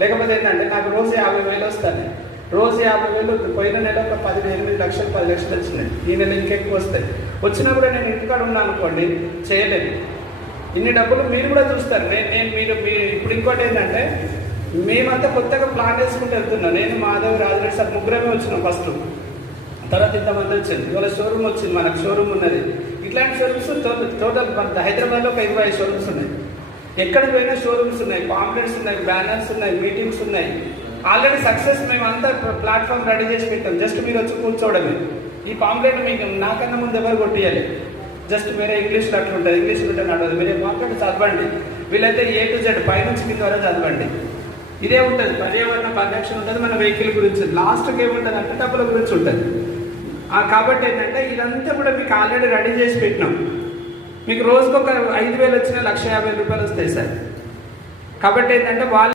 లేకపోతే ఏంటంటే నాకు రోజు 50,000 వస్తాయి. రోజు 50,000 పోయిన నెల ఒక 8 లక్షలు 10 లక్షలు వచ్చినాయి. ఈ నెల ఇంకెక్కువ వస్తాయి. వచ్చినా కూడా నేను ఇంటికాడ ఉన్నాను అనుకోండి, చేయలేదు. ఇన్ని డబ్బులు మీరు కూడా చూస్తారు. మీరు ఇప్పుడు ఇంకోటి ఏంటంటే, మేమంతా కొత్తగా ప్లాన్ వేసుకుంటూ వెళ్తున్నాం. నేను మాధవ్ రాజరెడ్డి సార్ ముగ్గురమే వచ్చినాం ఫస్ట్. తర్వాత ఇంతమంది వచ్చింది. ఇవాళ షోరూమ్ వచ్చింది, మనకు షోరూమ్ ఉన్నది. ఇట్లాంటి షోరూమ్స్ టోటల్ హైదరాబాద్లో ఒక 25 షోరూమ్స్ ఉన్నాయి. ఎక్కడ పోయినా షోరూమ్స్ ఉన్నాయి, పాంప్లెట్స్ ఉన్నాయి, బ్యానర్స్ ఉన్నాయి, మీటింగ్స్ ఉన్నాయి. ఆల్రెడీ సక్సెస్ మేము అంతా ప్లాట్ఫామ్ రెడీ చేసి పెట్టాం. జస్ట్ మీరు వచ్చి కూర్చోవడమే. ఈ పాంప్లెట్ మీకు నాకన్నా ముందు ఎవరు కొట్టియాలి. జస్ట్ వేరే ఇంగ్లీష్లో అట్లా ఉంటుంది, ఇంగ్లీష్లో ఉంటే నడవదు. మీరు పాంప్లెట్ చదవండి. వీళ్ళైతే A to Z పైనుంచి కింద వరకు చదవండి. ఇదే ఉంటుంది, పర్యావరణ పరిరక్షణ ఉంటుంది, మన వెహికల్ గురించి. లాస్ట్కి ఏముంటుంది అంటే డబ్బుల గురించి ఉంటుంది. కాబట్టి ఏంటంటే ఇదంతా కూడా మీకు ఆల్రెడీ రెడీ చేసి పెట్టినాం. మీకు రోజుకొక 5,000 వచ్చినా 1,50,000 రూపాయలు వస్తాయి సార్. కాబట్టి ఏంటంటే వాళ్ళు